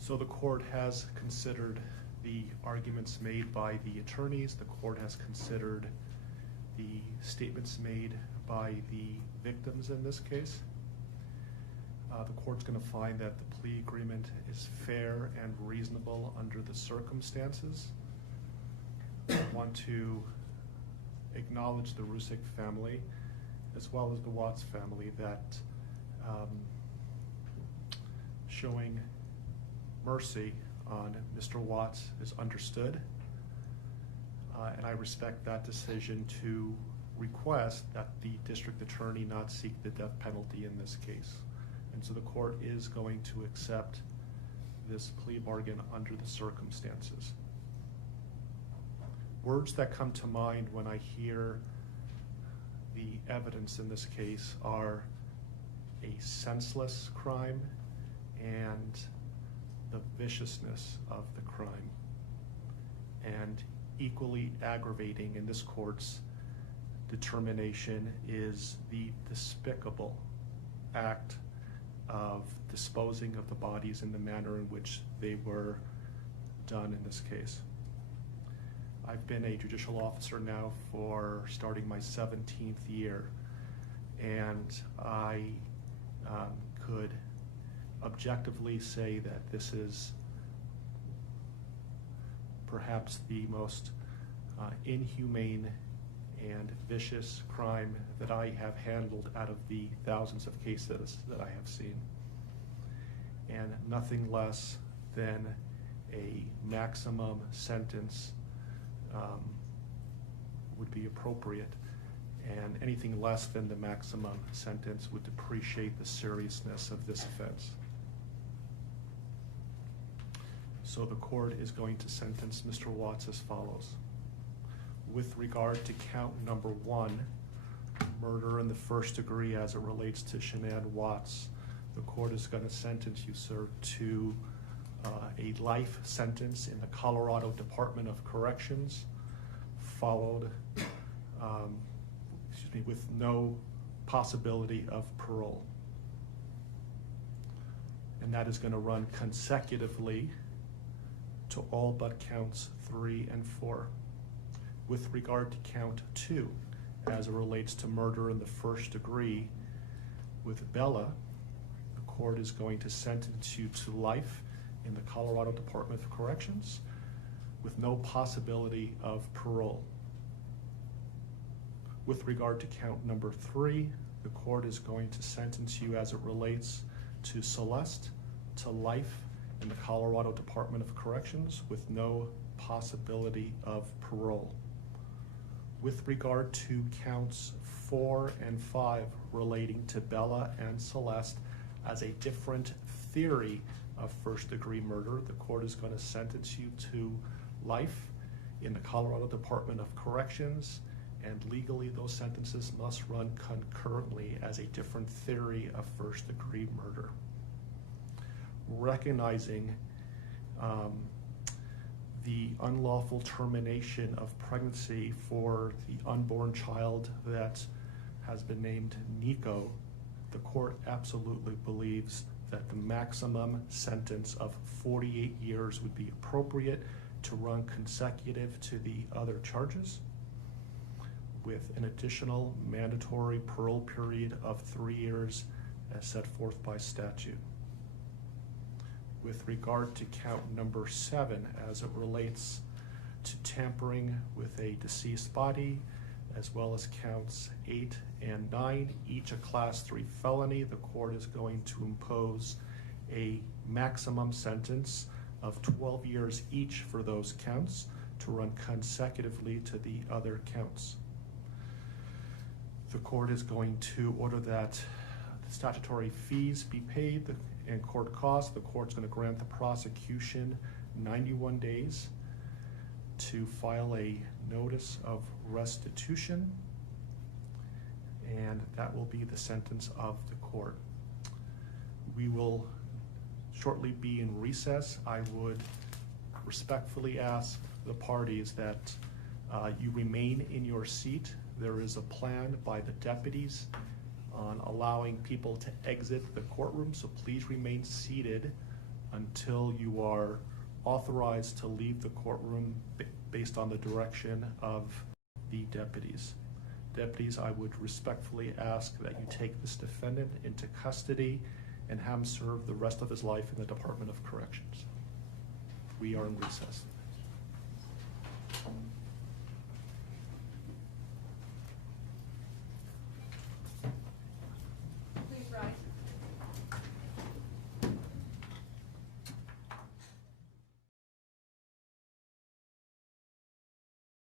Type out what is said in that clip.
So the court has considered the arguments made by the attorneys. The court has considered the statements made by the victims in this case. The court's going to find that the plea agreement is fair and reasonable under the circumstances. I want to acknowledge the Rusick family as well as the Watts family that showing mercy on Mr. Watts is understood, and I respect that decision to request that the district attorney not seek the death penalty in this case. And so the court is going to accept this plea bargain under the circumstances. Words that come to mind when I hear the evidence in this case are a senseless crime and the viciousness of the crime. And equally aggravating in this court's determination is the despicable act of disposing of the bodies in the manner in which they were done in this case. I've been a judicial officer now for starting my 17th year, and I could objectively say that this is perhaps the most inhumane and vicious crime that I have handled out of the thousands of cases that I have seen. And nothing less than a maximum sentence would be appropriate, and anything less than the maximum sentence would depreciate the seriousness of this offense. So the court is going to sentence Mr. Watts as follows. With regard to count number 1, murder in the first degree as it relates to Shanann Watts, the court is going to sentence you, sir, to a life sentence in the Colorado Department of Corrections, followed with no possibility of parole. And that is going to run consecutively to all but counts 3 and 4. With regard to count 2, as it relates to murder in the first degree with Bella, the court is going to sentence you to life in the Colorado Department of Corrections with no possibility of parole. With regard to count number 3, the court is going to sentence you as it relates to Celeste to life in the Colorado Department of Corrections with no possibility of parole. With regard to counts 4 and 5 relating to Bella and Celeste as a different theory of first-degree murder, the court is going to sentence you to life in the Colorado Department of Corrections, and legally those sentences must run concurrently as a different theory of first-degree murder. Recognizing the unlawful termination of pregnancy for the unborn child that has been named Nico, the court absolutely believes that the maximum sentence of 48 years would be appropriate to run consecutive to the other charges, with an additional mandatory parole period of 3 years as set forth by statute. With regard to count number 7, as it relates to tampering with a deceased body, as well as counts 8 and 9, each a class 3 felony, the court is going to impose a maximum sentence of 12 years each for those counts to run consecutively to the other counts. The court is going to order that the statutory fees be paid and court costs. The court's going to grant the prosecution 91 days to file a notice of restitution, and that will be the sentence of the court. We will shortly be in recess. I would respectfully ask the parties that you remain in your seat. There is a plan by the deputies on allowing people to exit the courtroom, so please remain seated until you are authorized to leave the courtroom based on the direction of the deputies. Deputies, I would respectfully ask that you take this defendant into custody and have him serve the rest of his life in the Department of Corrections. We are in recess.